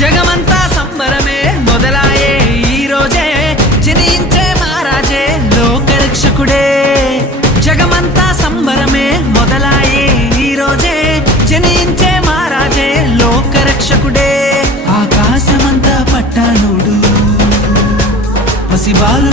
జగమంతా సంబరమే మొదలాయే ఈ రోజే, జనించే మహారాజే లోకరక్షకుడే. జగమంతా సంబరమే మొదలాయే ఈ రోజే, జనించే మహారాజే లోకరక్షకుడే. ఆకాశమంతా పట్టానుడు పసిబాలు